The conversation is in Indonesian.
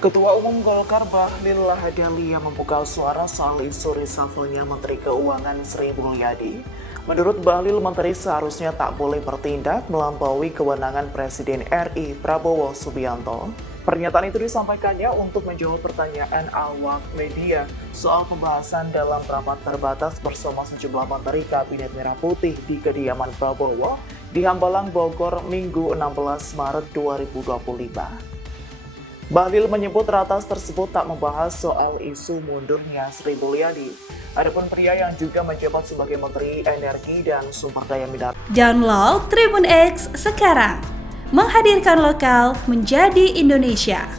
Ketua Umum Golkar Bahlil Lahadalia membuka suara soal isu reshuffle-nya Menteri Keuangan Sri Mulyani. Menurut Bahlil, Menteri seharusnya tak boleh bertindak melampaui kewenangan Presiden RI Prabowo Subianto. Pernyataan itu disampaikannya untuk menjawab pertanyaan awak media soal pembahasan dalam rapat terbatas bersama sejumlah Menteri Kabinet Merah Putih di kediaman Prabowo di Hambalang, Bogor, Minggu 16 Maret 2025. Bahlil menyebut ratas tersebut tak membahas soal isu mundurnya Sri Mulyani. Adapun pria yang juga menjabat sebagai Menteri Energi dan Sumber Daya Mineral. Download Tribun X sekarang, menghadirkan lokal menjadi Indonesia.